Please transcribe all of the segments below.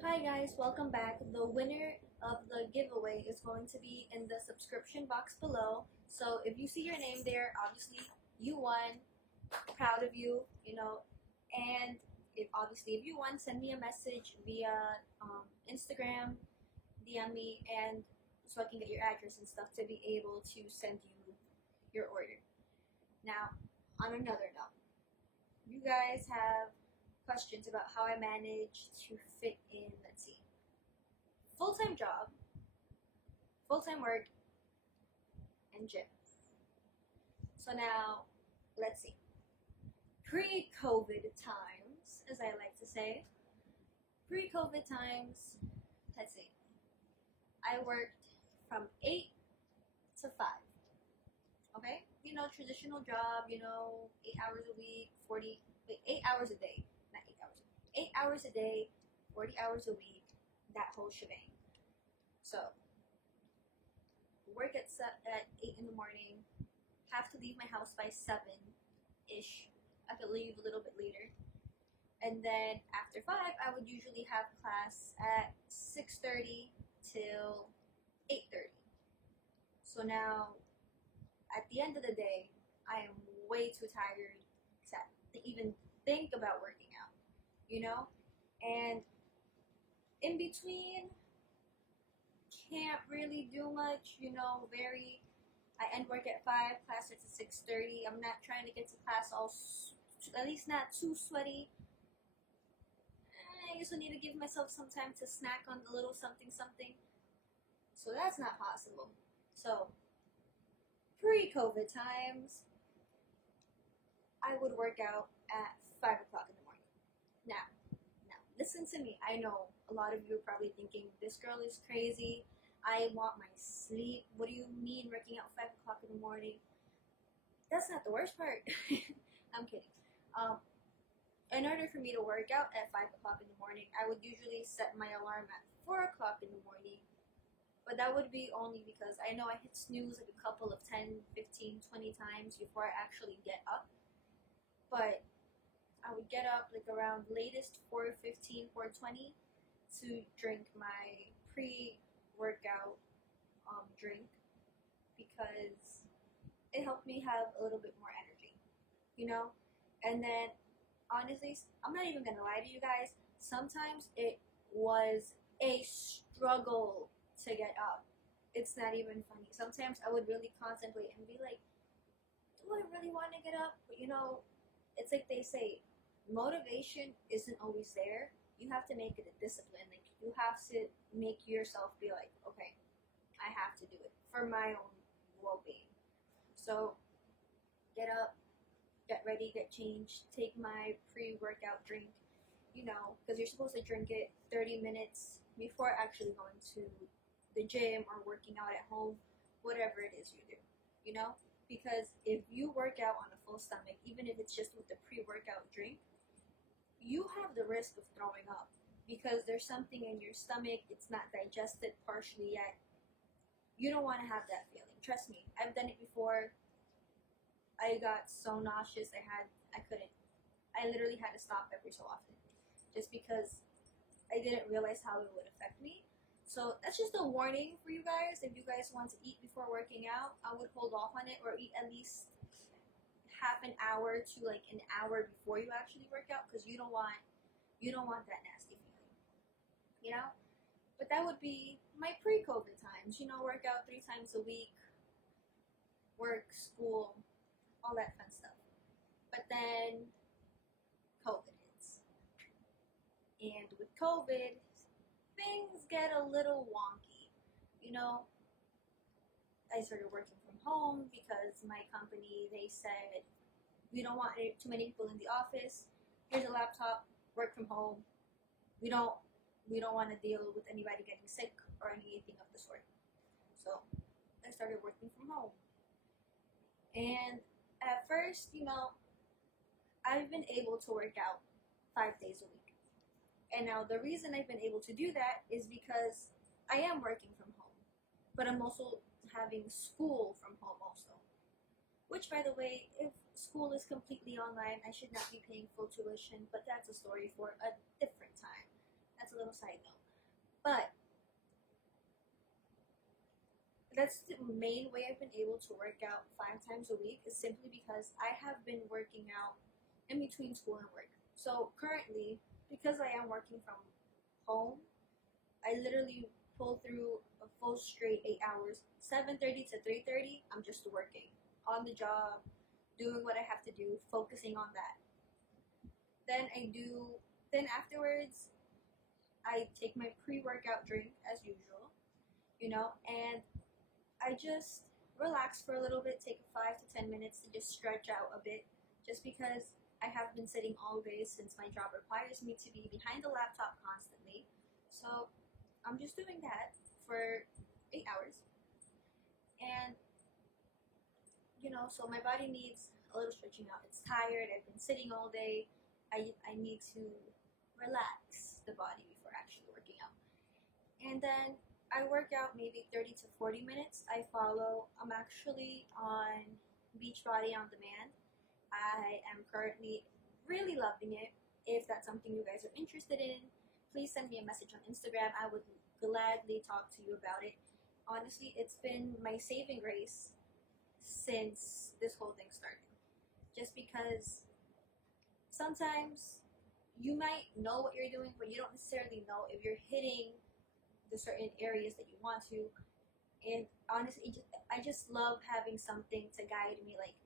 Hi guys, welcome back. The winner of the giveaway is going to be in the subscription box below. So if you see your name there, obviously you won. Proud of you, And if you won, send me a message via Instagram, DM me, and so I can get your address and stuff to be able to send you your order. Now, on another note, you guys have questions about how I manage to fit in, let's see, full-time job, full-time work, and gym. So now, let's see. Pre-COVID times, as I like to say, pre-COVID times, let's see. I worked from 8 to 5. Okay? Traditional job, 8 hours a week, 8 hours a day. Not 8 hours. 8 hours a day, 40 hours a week, that whole shebang. So, work at 8 in the morning, have to leave my house by 7-ish. I could leave a little bit later. And then after 5, I would usually have class at 6:30 till 8:30. So now, at the end of the day, I am way too tired to even think about working out, you know? And in between, can't really do much, I end work at 5, class starts at 6:30. I'm not trying to get to class at least not too sweaty. I also need to give myself some time to snack on the little something something. So that's not possible. So, pre-COVID times, I would work out at 5 o'clock in the morning. Now, listen to me. I know a lot of you are probably thinking, this girl is crazy. I want my sleep. What do you mean working out 5 o'clock in the morning? That's not the worst part. I'm kidding. In order for me to work out at 5 o'clock in the morning, I would usually set my alarm at 4 o'clock in the morning. But that would be only because I know I hit snooze like a couple of 10, 15, 20 times before I actually get up. But I would get up like around latest 4:15, 4:20 to drink my pre-workout drink because it helped me have a little bit more energy, And then honestly, I'm not even gonna lie to you guys. Sometimes it was a struggle to get up. It's not even funny. Sometimes I would really contemplate and be like, do I really want to get up? But it's like they say, motivation isn't always there. You have to make it a discipline. Like, you have to make yourself be like, okay, I have to do it for my own well-being. So, get up, get ready, get changed, take my pre-workout drink, because you're supposed to drink it 30 minutes before actually going to the gym or working out at home, whatever it is you do, because if you work out on a full stomach, even if it's just with the pre-workout drink, you have the risk of throwing up because there's something in your stomach, it's not digested partially yet. You don't want to have that feeling. Trust me, I've done it before. I got so nauseous, I literally had to stop every so often just because I didn't realize how it would affect me. So that's just a warning for you guys. If you guys want to eat before working out, I would hold off on it or eat at least half an hour to like an hour before you actually work out because you don't want that nasty feeling, But that would be my pre-COVID times. Work out 3 times a week, work, school, all that fun stuff. But then COVID hits. And with COVID, things get a little wonky. I started working from home because my company, they said, we don't want too many people in the office. Here's a laptop, work from home. We don't want to deal with anybody getting sick or anything of the sort. So I started working from home. And at first, I've been able to work out 5 days a week. And now the reason I've been able to do that is because I am working from home. But I'm also having school from home also. Which, by the way, if school is completely online, I should not be paying full tuition, but that's a story for a different time. That's a little side note. But that's the main way I've been able to work out 5 times a week, is simply because I have been working out in between school and work. So currently, because I am working from home, I literally pull through a full straight 8 hours, 7:30 to 3:30. I'm just working on the job, doing what I have to do, focusing on that. Then afterwards, I take my pre-workout drink as usual, and I just relax for a little bit, take 5 to 10 minutes to just stretch out a bit, just because I have been sitting all day since my job requires me to be behind the laptop constantly. So I'm just doing that for 8 hours. And, so my body needs a little stretching out. It's tired, I've been sitting all day. I need to relax the body before actually working out. And then I work out maybe 30 to 40 minutes. I'm actually on Beachbody On Demand. I am currently really loving it. If that's something you guys are interested in, please send me a message on Instagram. I would gladly talk to you about it. Honestly, it's been my saving grace since this whole thing started. Just because sometimes you might know what you're doing, but you don't necessarily know if you're hitting the certain areas that you want to. And honestly, I just love having something to guide me, like,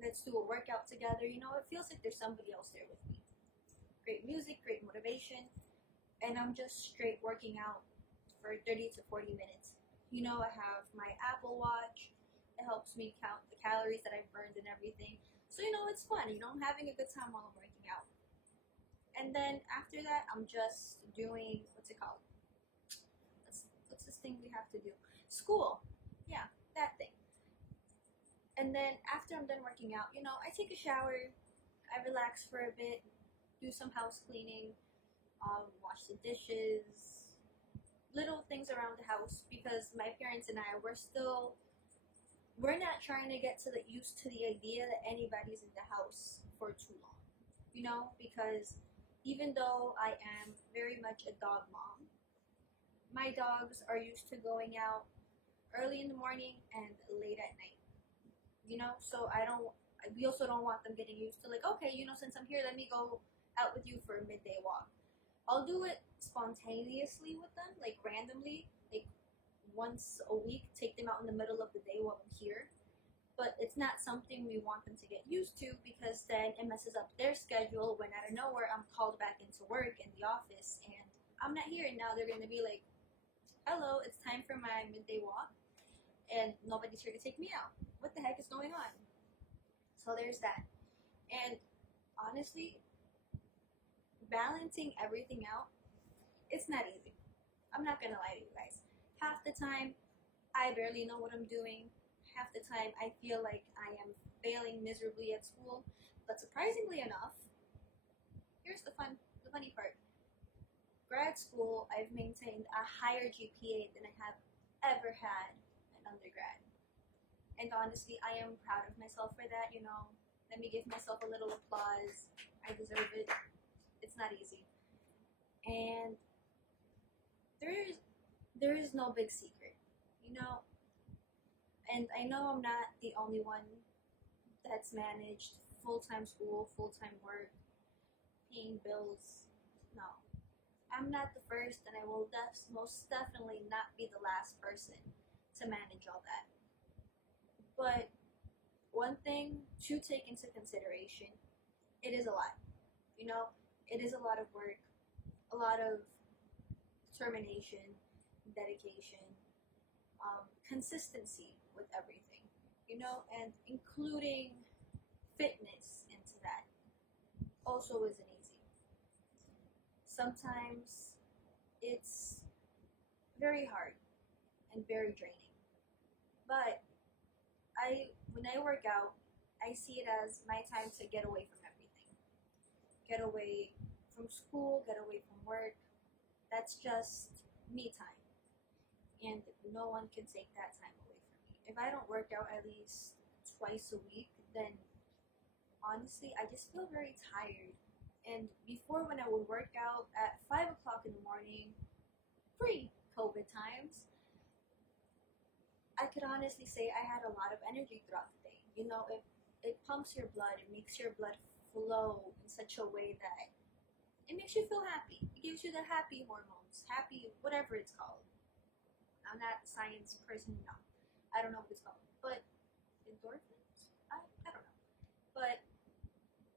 let's do a workout together. It feels like there's somebody else there with me. Great music, great motivation, and I'm just straight working out for 30 to 40 minutes. I have my Apple Watch. It helps me count the calories that I've burned and everything. So, it's fun. I'm having a good time while I'm working out. And then after that, I'm just doing, what's it called? What's this thing we have to do? School. Yeah, that thing. And then after I'm done working out, I take a shower, I relax for a bit, do some house cleaning, wash the dishes, little things around the house, because my parents and I, we're not trying to get used to the idea that anybody's in the house for too long, because even though I am very much a dog mom, my dogs are used to going out early in the morning and late at night, so we also don't want them getting used to, like, okay, since I'm here, let me go out with you for a midday walk. I'll do it spontaneously with them, like randomly, like once a week, take them out in the middle of the day while I'm here. But it's not something we want them to get used to, because then it messes up their schedule when out of nowhere I'm called back into work in the office and I'm not here, and now they're going to be like, hello, it's time for my midday walk and nobody's here to take me out. What the heck is going on? So there's that. And honestly, balancing everything out, it's not easy. I'm not gonna lie to you guys. Half the time, I barely know what I'm doing. Half the time, I feel like I am failing miserably at school. But surprisingly enough, here's the funny part. Grad school, I've maintained a higher GPA than I have ever had in undergrad. And honestly, I am proud of myself for that. Let me give myself a little applause. I deserve it. It's not easy. And there is no big secret, and I know I'm not the only one that's managed full-time school, full-time work, paying bills. No, I'm not the first, and I will most definitely not be the last person to manage all that. But one thing to take into consideration, it is a lot. It is a lot of work, a lot of determination, dedication, consistency with everything, and including fitness into that also isn't easy. Sometimes it's very hard and very draining. But when I work out, I see it as my time to get away from everything. Get away from school, get away from work. That's just me time. And no one can take that time away from me. If I don't work out at least twice a week, then honestly, I just feel very tired. And before, when I would work out at 5 o'clock in honestly say I had a lot of energy throughout the day. You know, it pumps your blood, it makes your blood flow in such a way that it makes you feel happy. It gives you the happy hormones, happy, whatever it's called. I'm not a science person, no. I don't know what it's called. But endorphins? I don't know. But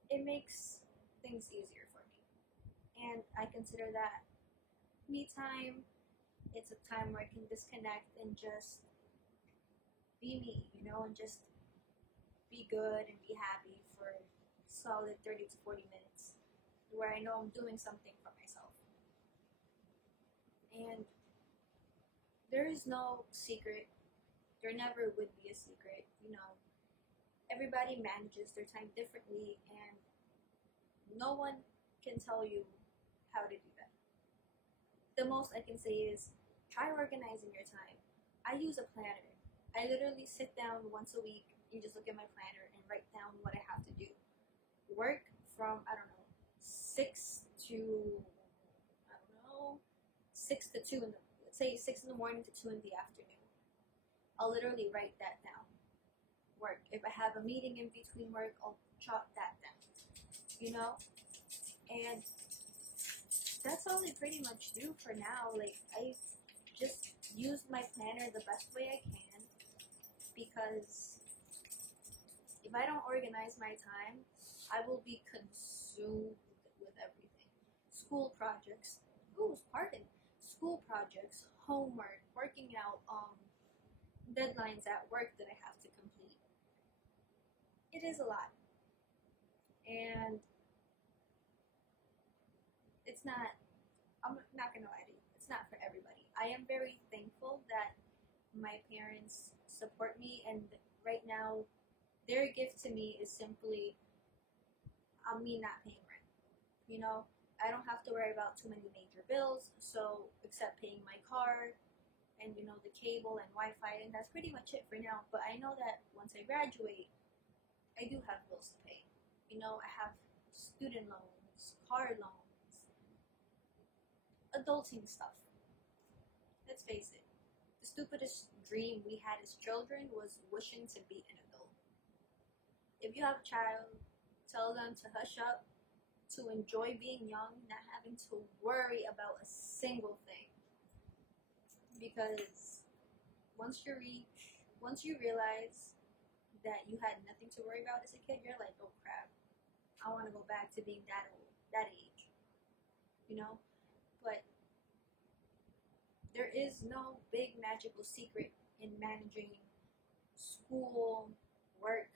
it makes things easier for me. And I consider that me time. It's a time where I can disconnect and just be me, you know, and just be good and be happy for solid 30 to 40 minutes where I know I'm doing something for myself. And there is no secret. There never would be a secret, you know. Everybody manages their time differently, and no one can tell you how to do that. The most I can say is try organizing your time. I use a planner. I literally sit down once a week and just look at my planner and write down what I have to do. Work from, I don't know, 6 to, I don't know, 6 to 2 let's say 6 in the morning to 2 in the afternoon. I'll literally write that down. Work. If I have a meeting in between work, I'll jot that down. You know? And that's all I pretty much do for now. Like, I just use my planner the best way I can, because if I don't organize my time, I will be consumed with everything. School projects. School projects, homework, working out, deadlines at work that I have to complete. It is a lot. And it's not, I'm not gonna lie to you, it's not for everybody. I am very thankful that my parents support me, and right now, their gift to me is simply me not paying rent. You know, I don't have to worry about too many major bills, so except paying my car and, you know, the cable and Wi-Fi, and that's pretty much it for now. But I know that once I graduate, I do have bills to pay. You know, I have student loans, car loans, adulting stuff. Let's face it, the stupidest dream we had as children was wishing to be an adult. If you have a child, tell them to hush up, to enjoy being young, not having to worry about a single thing. Because once you realize that you had nothing to worry about as a kid, you're like, oh crap, I want to go back to being that old, that age, you know? But there is no big magical secret in managing school, work,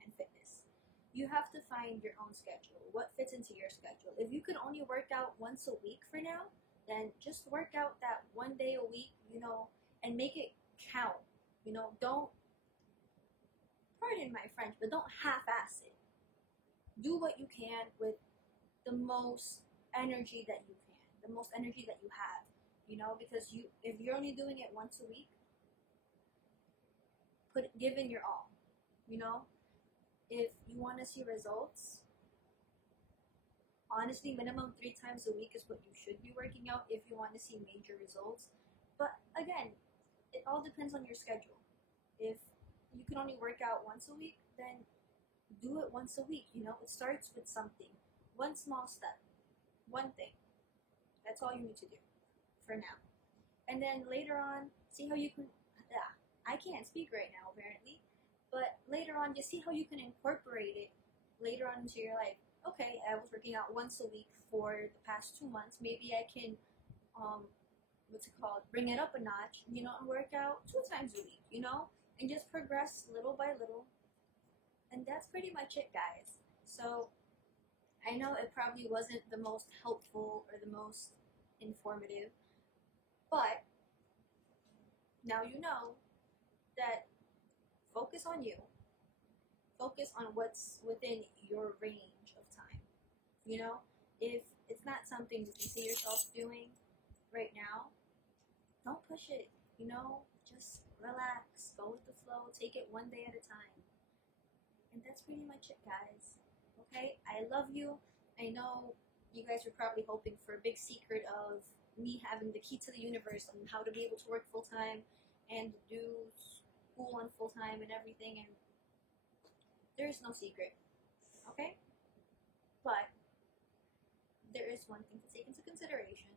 and fitness. You have to find your own schedule, what fits into your schedule. If you can only work out once a week for now, then just work out that one day a week, you know, and make it count. You know, don't, pardon my French, but don't half-ass it. Do what you can with the most energy that you can, the most energy that you have, you know, because if you're only doing it once a week, give in your all, you know. If you want to see results, honestly, minimum 3 times a week is what you should be working out if you want to see major results. But again, it all depends on your schedule. If you can only work out once a week, then do it once a week. You know, it starts with something, one small step, one thing. That's all you need to do for now. And then later on, see how you can, I can't speak right now apparently, but later on, just see how you can incorporate it later on into your life. Okay, I was working out once a week for the past 2 months. Maybe I can, bring it up a notch, you know, and work out 2 times a week, you know, and just progress little by little. And that's pretty much it, guys. So I know it probably wasn't the most helpful or the most informative, but now you know that focus on you. Focus on what's within your range of time. You know, if it's not something you can see yourself doing right now, don't push it. You know, just relax, go with the flow, take it one day at a time. And that's pretty much it, guys. Okay, I love you. I know you guys are probably hoping for a big secret of me having the key to the universe on how to be able to work full time and do school on full time and everything, and there's no secret, okay? But there is one thing to take into consideration.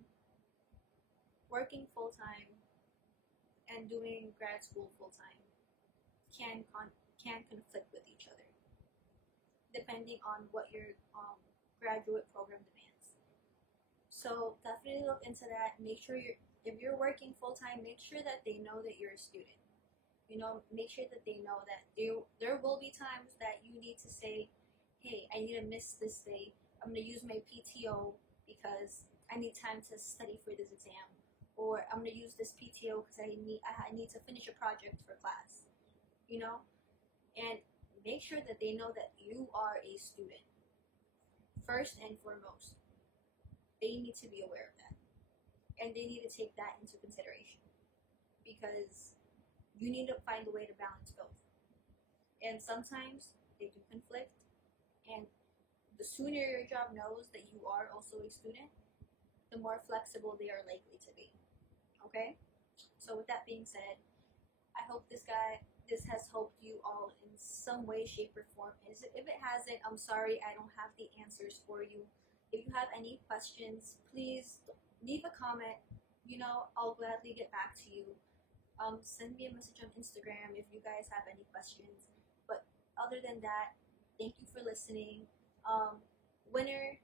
Working full time and doing grad school full time can conflict with each other, depending on what your graduate program demands. So definitely look into that. Make sure if you're working full time, make sure that they know that you're a student. Make sure that they know that there will be times that you need to say, hey, I need to miss this day. I'm going to use my PTO because I need time to study for this exam. Or I'm going to use this PTO because I need to finish a project for class. And make sure that they know that you are a student. First and foremost, they need to be aware of that. And they need to take that into consideration. Because you need to find a way to balance both. And sometimes they do conflict. And the sooner your job knows that you are also a student, the more flexible they are likely to be. Okay? So with that being said, I hope this has helped you all in some way, shape, or form. And if it hasn't, I'm sorry, I don't have the answers for you. If you have any questions, please leave a comment. I'll gladly get back to you. Send me a message on Instagram if you guys have any questions. But other than that, thank you for listening. Winner,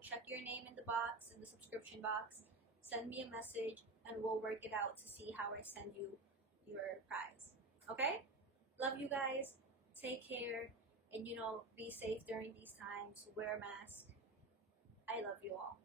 check your name in the box, in the subscription box. Send me a message and we'll work it out to see how I send you your prize. Okay? Love you guys. Take care. And be safe during these times. Wear a mask. I love you all.